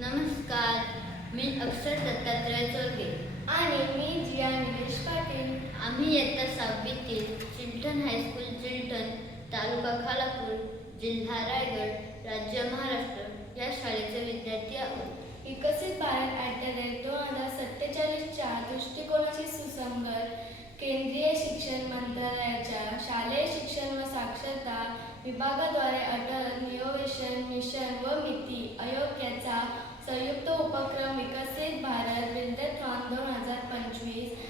नमस्कार मी अक्षर दत्तात्रय चोरगे आणि मी जिया निलेश पाटील. आम्ही इयत्ता सहावीतील Chilton high school Chilton taluka Khalapur जिल्हा रायगड राज्य महाराष्ट्र या शाळेचे विद्यार्थी आहोत. विकसित भारत ॲट द रेट दोन हजार सत्तेचाळीसच्या दृष्टिकोनाशी सुसंगत केंद्रीय शिक्षण मंत्रालयाच्या शालेय शिक्षण व साक्षरता विभागाद्वारे अटल नियोवेशन मिशन व मिती आयोग याचा संयुक्त उपक्रम विकसित भारत विद्याथॉन दोन हजार पंचवीस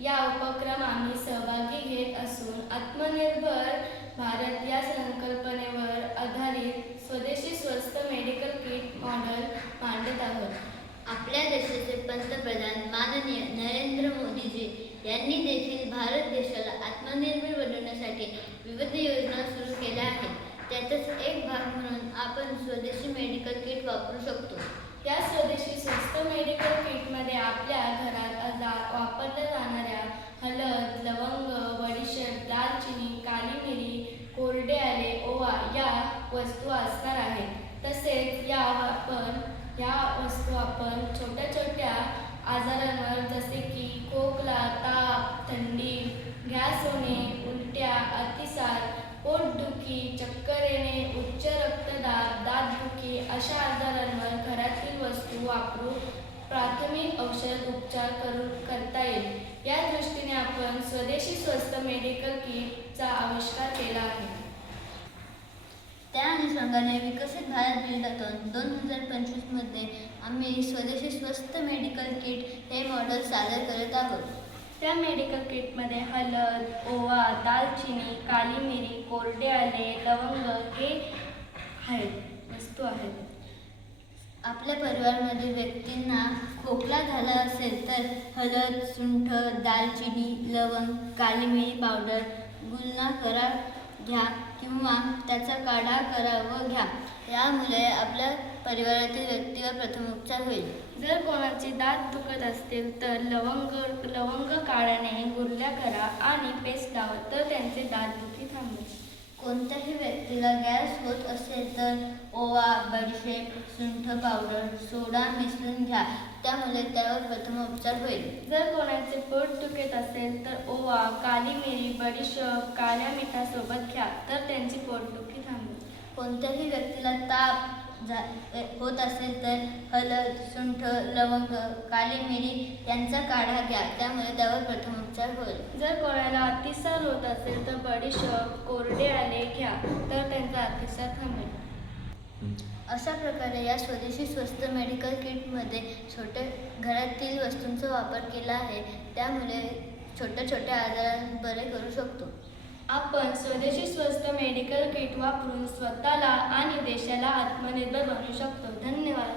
या उपक्रम आम्ही सहभागी घेत असून आत्मनिर्भर भारत या संकल्पनेवर आधारित स्वदेशी स्वस्त मेडिकल किट मॉडेल मांडत आहोत. आपल्या देशाचे पंतप्रधान माननीय नरेंद्र मोदीजी यांनी देखील भारत देशाला आत्मनिर्भर बनवण्यासाठी विविध योजना सुरू केल्या आहेत. त्याचाच एक भाग म्हणून आपण स्वदेशी मेडिकल किट वापरू शकतो. या स्वदेशी स्वस्त मेडिकल किटमध्ये आपल्या घरात अजा- वापरल्या जाणाऱ्या हळद लवंग बडीशेप दालचिनी काली मिरी कोरडे आले ओवा या वस्तू असणार आहेत तसेच या आपण या वस्तू आपण छोट्या छोट्या आजारांवर जसे की खोकला ताप थंडी गॅस होणे उलट्या अतिसार पोटदुखी चक्कर येणे उच्च रक्तदाब दातदुखी अशा आजारांवर घरातील वस्तू वापरून प्राथमिक औषध उपचार करून करता येईल. या दृष्टीने आपण स्वदेशी स्वस्त मेडिकल किट आविष्कार केला आहे त्या अनुषंगाने विकसित भारत बिल्डाथॉन दोन हजार पंचवीसमध्ये आम्ही स्वदेशी स्वस्त मेडिकल किट हे मॉडेल सादर करत आहोत. त्या मेडिकल किटमध्ये हळद ओवा दालचिनी काली मिरी कोरडे आले लवंग हे आहेत वस्तू आहेत. आपल्या परिवारामधील व्यक्तींना खोकला झाला असेल तर हळद सुंठ दालचिनी लवंग काली मिरी पावडर गुलना करा. घ्या किंवा त्याचा काढा करा व घ्या. यामुळे आपल्या परिवारातील व्यक्तीवर प्रथमोपचार होईल. जर कोणाचे दात दुखत असतील तर लवंग लवंग काढाने गुरल्या करा आणि पेस्ट लावा तर त्यांचे दात दुखी थांबेल. कोणत्याही व्यक्तीला गॅस होत असेल तर ओवा बडीशेप सुंठ पावडर सोडा मिसळून घ्या. त्यामुळे त्यावर प्रथमोपचार होईल. जर कोणाचे पोट दुखत असेल तर ओवा काली मिरी बडीशेप काळ्या मिठासोबत घ्या. तर त्यांची पोटदुखी थांबेल. कोणत्याही व्यक्तीला ताप होत असेल तर हळद सुंठ लवंग काली मिरी यांचा काढा घ्या. त्यामुळे त्यावर प्रथमोपचार होईल. जर कोणाला अतिसार होत असेल तर बडीशेप कोरडे आले घ्या तर त्यांचा अतिसार थांबेल. अशा प्रकारे या स्वदेशी स्वस्त मेडिकल किटमध्ये छोट्या घरातील वस्तूंचा वापर केला आहे. त्यामुळे छोट्या छोट्या आजारां बरे करू शकतो. आपण स्वदेशी स्वस्त मेडिकल किट वापरून स्वतःला आणि देशाला आत्मनिर्भर बनवू शकतो. धन्यवाद.